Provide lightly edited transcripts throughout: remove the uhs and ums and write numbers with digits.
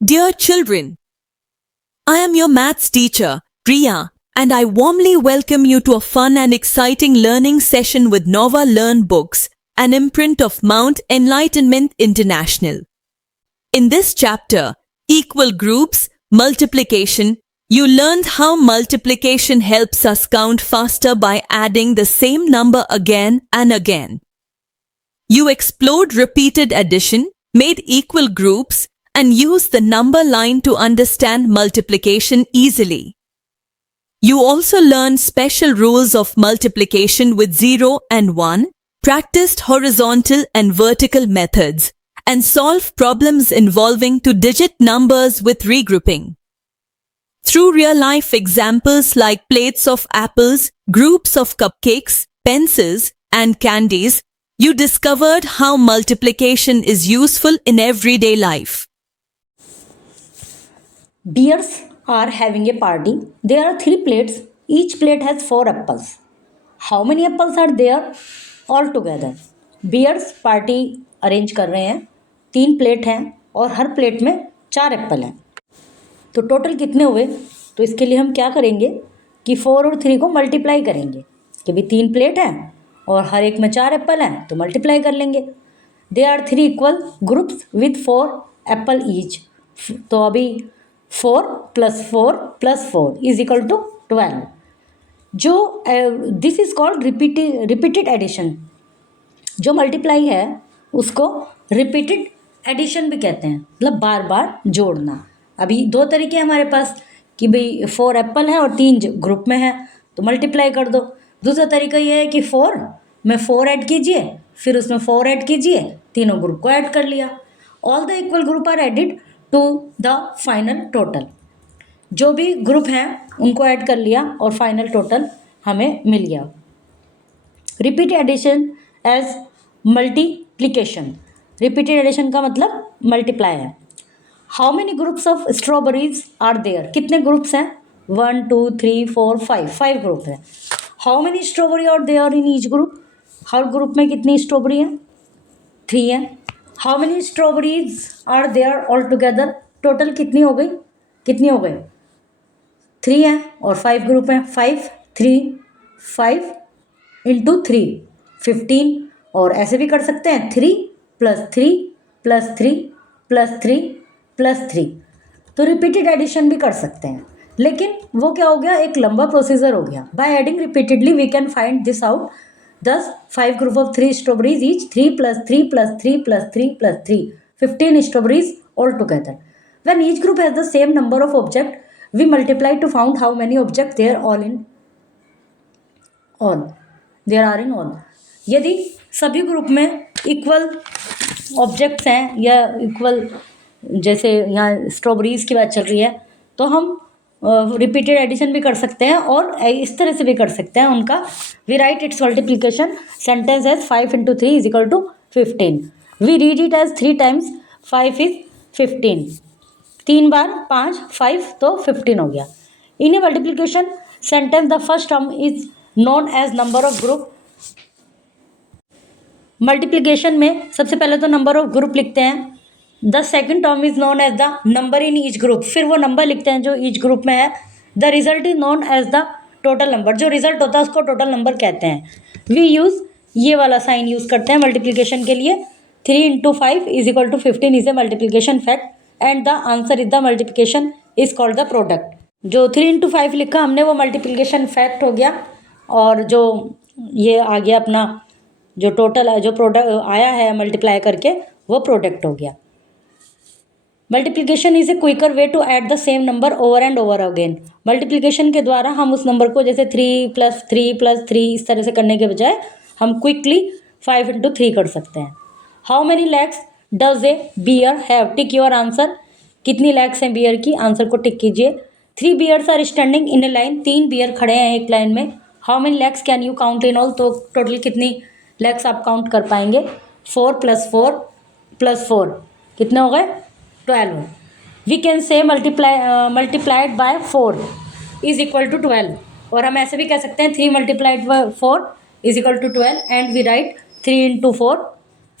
Dear children, I am your maths teacher, Priya, and I warmly welcome you to a fun and exciting learning session with Nova Learn Books, an imprint of Mount Enlightenment International. In this chapter, Equal Groups, Multiplication, you learned how multiplication helps us count faster by adding the same number again and again. You explored repeated addition, made equal groups, and used the number line to understand multiplication easily. You also learned special rules of multiplication with 0 and 1, practiced horizontal and vertical methods, and solved problems involving two-digit numbers with regrouping. Through real-life examples like plates of apples, groups of cupcakes, pencils, and candies, you discovered how multiplication is useful in everyday life. Bears are having a party. There are 3 plates. Each plate has 4 apples. How many apples are there altogether? Bears party arrange कर रहे हैं. 3 plate हैं और हर plate में 4 Apple हैं. तो total कितने हुए? तो इसके लिए हम क्या करेंगे कि 4 और 3 को मल्टीप्लाई करेंगे कि भी 3 प्लेट हैं और हर एक में 4 एप्पल हैं तो मल्टीप्लाई कर लेंगे. They are 3 equal groups with 4 apple each. तो अभी 4 + 4 इज इक्वल टू 12. जो this is called repeated addition. जो मल्टीप्लाई है उसको रिपीटेड एडिशन भी कहते हैं, मतलब बार बार जोड़ना. अभी 2 तरीके हैं हमारे पास कि भाई 4 एप्पल है और 3 ग्रुप में है तो मल्टीप्लाई कर दो. दूसरा तरीका ये है कि 4 में 4 ऐड कीजिए, फिर उसमें 4 ऐड कीजिए, तीनों ग्रुप को ऐड कर लिया. All the equal group are added to the final total. जो भी ग्रुप हैं उनको ऐड कर लिया और फाइनल टोटल हमें मिल गया. Repeated addition as multiplication. Repeated addition का मतलब मल्टीप्लाई है. How many groups of strawberries are there. कितने ग्रुप्स हैं? 1 2 3 4 5. 5 ग्रुप हैं. How many strawberry are there in each group. हर ग्रुप में कितनी स्ट्रॉबेरी हैं? 3 हैं. How many strawberries are there all together. Total कितनी हो गई? 3 हैं और 5 ग्रुप हैं. 5 3 5 इंटू 3 15. और ऐसे भी कर सकते हैं 3 + 3 + 3 + 3 + 3. तो रिपीटेड एडिशन भी कर सकते हैं, लेकिन वो क्या हो गया, एक लंबा प्रोसीजर हो गया. By adding repeatedly we can find this out. Thus, 5 group of 3 strawberries each, 3 + 3 + 3 + 3 + 3, 15 strawberries altogether. When each group has the same number of objects, we multiply to find how many objects there are in all. यदि सभी group में equal objects हैं या equal, जैसे यहाँ strawberries की बात चल रही है, तो हम रिपीटेड एडिशन भी कर सकते हैं और इस तरह से भी कर सकते हैं उनका. We write its multiplication sentence as 5 × 3 = 15. We read it as 3 times 5 is 15. 3 बार 5 5 तो 15 हो गया. In a multiplication sentence the first term is known as number of group. Multiplication में सबसे पहले तो नंबर ऑफ ग्रुप लिखते हैं. The second term is known as the number in each group. फिर वो नंबर लिखते हैं जो ईच ग्रुप में है. The result is known as the total number. जो रिजल्ट होता है उसको टोटल नंबर कहते हैं. वी यूज़ ये वाला साइन यूज़ करते हैं मल्टीप्लिकेशन के लिए. 3 × 5 = 15 is a multiplication fact and the answer is the multiplication is called the product. जो 3 × 5 लिखा हमने वो मल्टीप्लिकेशन फैक्ट हो गया, और जो ये आ गया अपना जो टोटल जो प्रोडक्ट आया है मल्टीप्लाई करके वो प्रोडक्ट हो गया. Multiplication is a quicker way to add the same number over and over again. Multiplication के द्वारा हम उस नंबर को जैसे 3 + 3 + 3 इस तरह से करने के बजाय हम क्विकली 5 × 3 कर सकते हैं. How many legs does a bear have. Tick your answer. कितनी लेग्स हैं बियर की, आंसर को टिक कीजिए. 3 bears are standing in a line. 3 bear खड़े हैं एक लाइन में. How many legs can you count in all. तो टोटल कितनी लेग्स आप काउंट कर पाएंगे? 4 + 4 + 4 कितने हो गए? 12. We can say multiplied by 4 is equal to 12. और हम ऐसे भी कह सकते हैं 3 × 4 is equal to 12 and we write 3 × 4.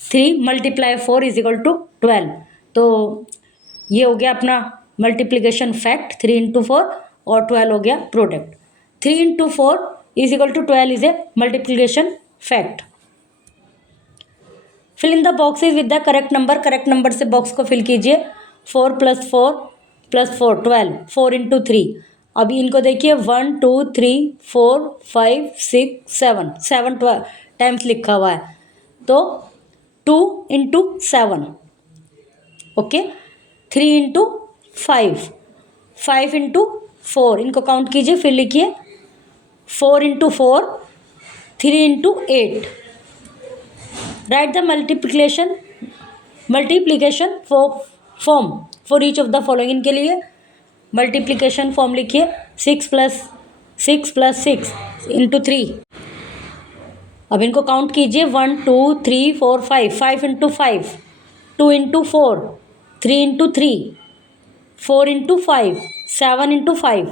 3 × 4 is equal to 12. तो ये हो गया अपना मल्टीप्लिकेशन फैक्ट 3 इंटू 4 और 12 हो गया product. 3 into 4 is equal to 12 is a multiplication fact. Fill in the boxes with the correct number से बॉक्स को फिल कीजिए। 4 + 4 + 4 12 4 इंटू 3। अभी इनको देखिए 1 2 3 4 5 6 7 टाइम्स लिखा हुआ है तो 2 इंटू 7 ओके। 3 इंटू 5 इंटू 4 इनको काउंट कीजिए फिर लिखिए 4 into 4 3 into 8। Right the multiplication form for each of the following. इनके लिए मल्टीप्लिकेशन फॉर्म लिखिए 6 + 6 इंटू 3। अब इनको काउंट कीजिए 1 2 3 4 5 into 5 2 into 4 3 into 3 4 into 5 7 into 5।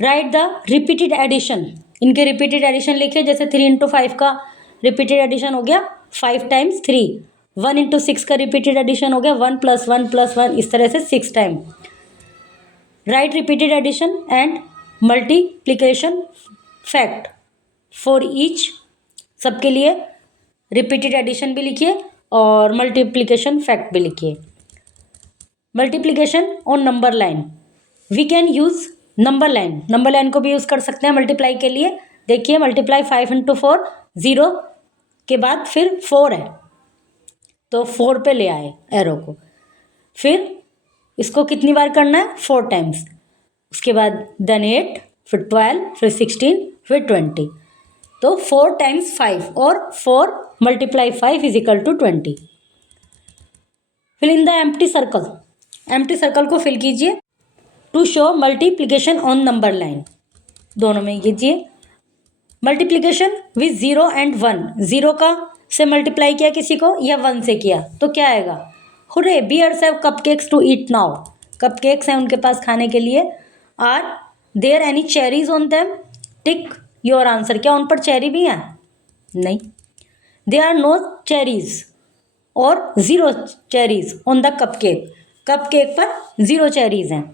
Write the repeated addition. इनके रिपीटेड एडिशन लिखिए जैसे 3 इंटू 5 का रिपीटेड एडिशन हो गया 5 टाइम्स 3। 1 इंटू 6 का रिपीटेड एडिशन हो गया 1 + 1 + 1 इस तरह से 6 time. Write repeated addition and multiplication fact for each. सबके लिए रिपीटेड एडिशन भी लिखिए और मल्टीप्लिकेशन फैक्ट भी लिखिए। Multiplication on number line. We can use number line को भी यूज़ कर सकते हैं मल्टीप्लाई के लिए। देखिए मल्टीप्लाई 5 इंटू 4 0 के बाद फिर 4 है तो 4 पे ले आए एरो को। फिर इसको कितनी बार करना है 4 टाइम्स। उसके बाद देन 8 फिर 12 फिर 16 फिर 20 तो 4 टाइम्स 5 और 4 × 5 is equal to 20। Fill in the empty circle को फिल कीजिए to show multiplication on number line. दोनों में कीजिए मल्टीप्लिकेशन विथ 0 एंड 1। 0 का से मल्टीप्लाई किया किसी को या 1 से किया तो क्या आएगा। Hurray bears have cupcakes to eat now. Cupcakes हैं उनके पास खाने के लिए। Are there any cherries on them. Tick your answer. क्या उन पर चेरी भी हैं? नहीं। दे आर नो चेरीज और 0 cherries on the cupcake. Cupcake पर 0 चेरीज हैं।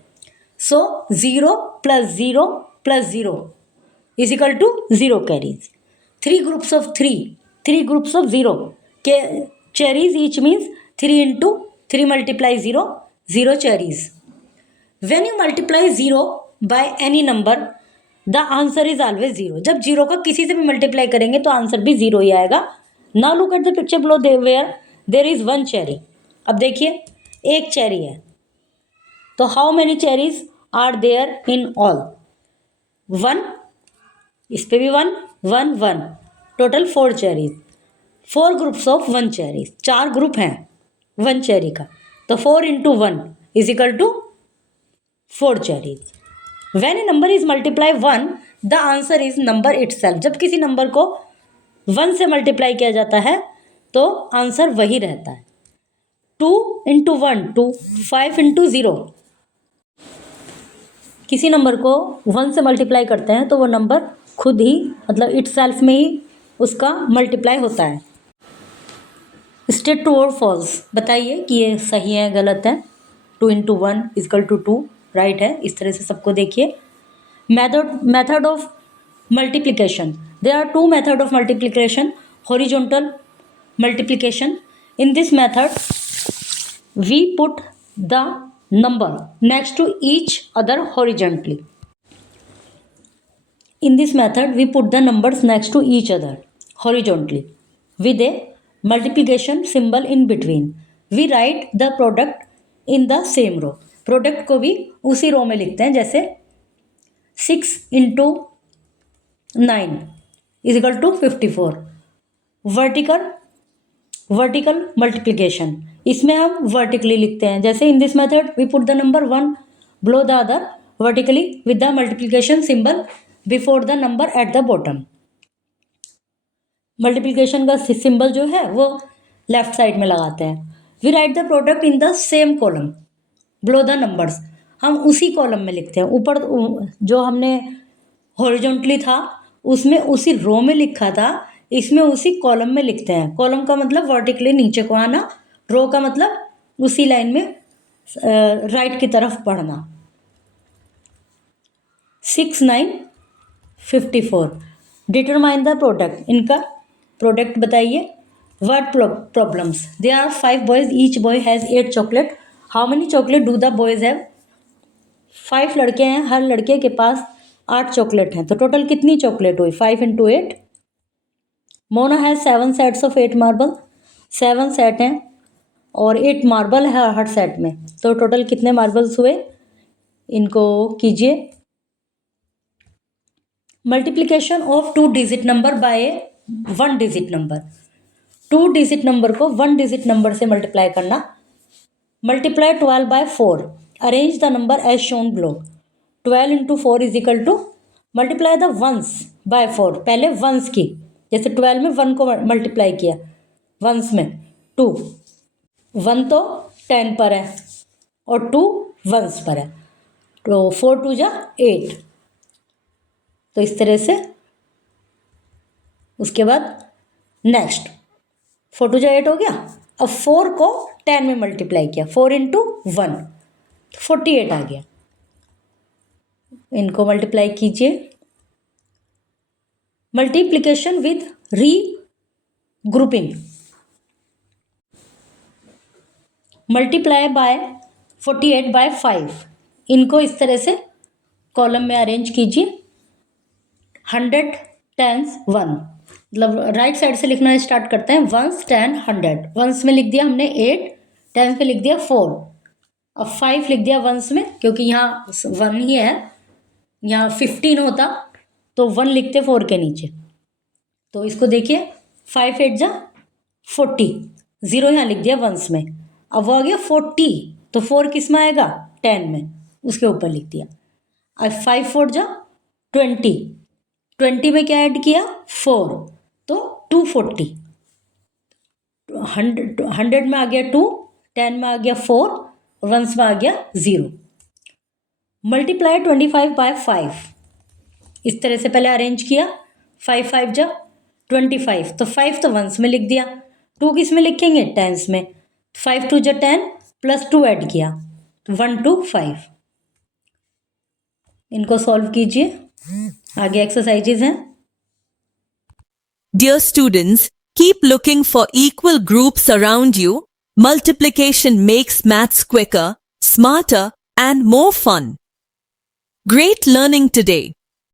So 0 + 0 + 0 is equal to 0 cherries. 3 groups of 0 के cherries each means 3 into 3 × 0 0 cherries. When you multiply 0 by any number the answer is always 0। जब 0 का किसी से भी multiply करेंगे तो आंसर भी 0 ही आएगा। Now look at the picture below where there is 1 cherry. अब देखिए एक चेरी है तो how many cherries are there in all. 1, इस पे भी 1 1 1 total 4 cherries. 4 groups of 1 cherries. 4 group हैं 1 चेरी का तो 4 into 1 is equal to 4 cherries. When a number is multiply 1 the answer is number itself. जब किसी नंबर को 1 से मल्टीप्लाई किया जाता है तो आंसर वही रहता है। 2 इंटू 1 2 5 इंटू 0। किसी नंबर को 1 से मल्टीप्लाई करते हैं तो वो नंबर खुद ही मतलब इटसेल्फ में ही उसका मल्टीप्लाई होता है। स्टेट ट्रू और फॉल्स। बताइए कि ये सही है गलत है। 2 इंटू 1 इज इक्वल टू 2 राइट है। इस तरह से सबको देखिए। Method of multiplication. There are 2 method of multiplication. Horizontal multiplication. In this method we put the number next to each other horizontally. In this method we put the numbers next to each other horizontally with a multiplication symbol in between. We write the product in the same row. Product को भी उसी रो में लिखते हैं जैसे 6 into 9 is equal to 54। Vertical multiplication. इसमें हम vertically लिखते हैं जैसे in this method we put the number 1 below the other vertically with the multiplication symbol before the number at the bottom. Multiplication का सिंबल जो है वो लेफ्ट साइड में लगाते हैं। We write the product in the same column below the numbers. हम उसी column में लिखते हैं। ऊपर जो हमने हॉरिजॉन्टली था उसमें उसी रो में लिखा था, इसमें उसी कॉलम में लिखते हैं। कॉलम का मतलब वर्टिकली नीचे को आना, रो का मतलब उसी लाइन में राइट की तरफ बढ़ना। 6954 डिटरमाइन द प्रोडक्ट, इनका प्रोडक्ट बताइए। Word problems, there are 5 boys, each boy has 8 chocolate, how many chocolate do the boys have? 5 लड़के हैं, हर लड़के के पास 8 चॉकलेट हैं, तो टोटल कितनी चॉकलेट हुई? 5 × 8। Mona has 7 sets of 8 marble, 7 set हैं और 8 मार्बल है हर सेट में, तो टोटल कितने मार्बल्स हुए? इनको कीजिए। Multiplication of 2 digit number by 1 digit number, 2 digit number को 1 डिजिट नंबर से मल्टीप्लाई करना। Multiply 12 by 4, arrange the number as shown below. 12 × 4 is equal to, multiply the ones by 4, पहले वंस की, जैसे 12 में 1 को मल्टीप्लाई किया, वंस में 2, 1 तो 10 पर है और 2 वंस पर है, तो 4 × 2 = 8, तो इस तरह से। उसके बाद नेक्स्ट 4 × 2 = 8 हो गया। अब 4 को 10 में मल्टीप्लाई किया, 4 × 1 तो 48 आ गया। इनको मल्टीप्लाई कीजिए। मल्टीप्लिकेशन विद री ग्रुपिंग, मल्टीप्लाई बाय 48 बाय 5, इनको इस तरह से कॉलम में अरेंज कीजिए। 100 10s 1, मतलब राइट साइड से लिखना स्टार्ट करते हैं। 1s 10 100, वंस में लिख दिया हमने 8, टेंस में लिख दिया 4, अब 5 लिख दिया वंस में, क्योंकि यहाँ 1 ही है, यहाँ 15 होता तो 1 लिखते 4 के नीचे, तो इसको देखिए 5 8 = 40, 0 यहाँ लिख दिया वंस में, अब वो आ गया 40, तो 4 किस में आएगा? 10 में, उसके ऊपर लिख दिया। अब 5 4 = 20, 20 में क्या ऐड किया? 4, तो 240, 100 में आ गया 2, 10 में आ गया 4 और वंस में आ गया 0। मल्टीप्लाई 25 बाय 5, इस तरह से पहले अरेंज किया। 5 5 = 25, तो 5 तो वंस में लिख दिया, 2 किस में लिखेंगे? टेंस में, 5 2 = 10 प्लस 2 ऐड किया, तो 1 2 5। इनको सॉल्व कीजिए। आगे एक्सरसाइजेज हैं। Dear students, keep looking for equal groups around you. Multiplication makes maths quicker, smarter, and more fun. Great learning today.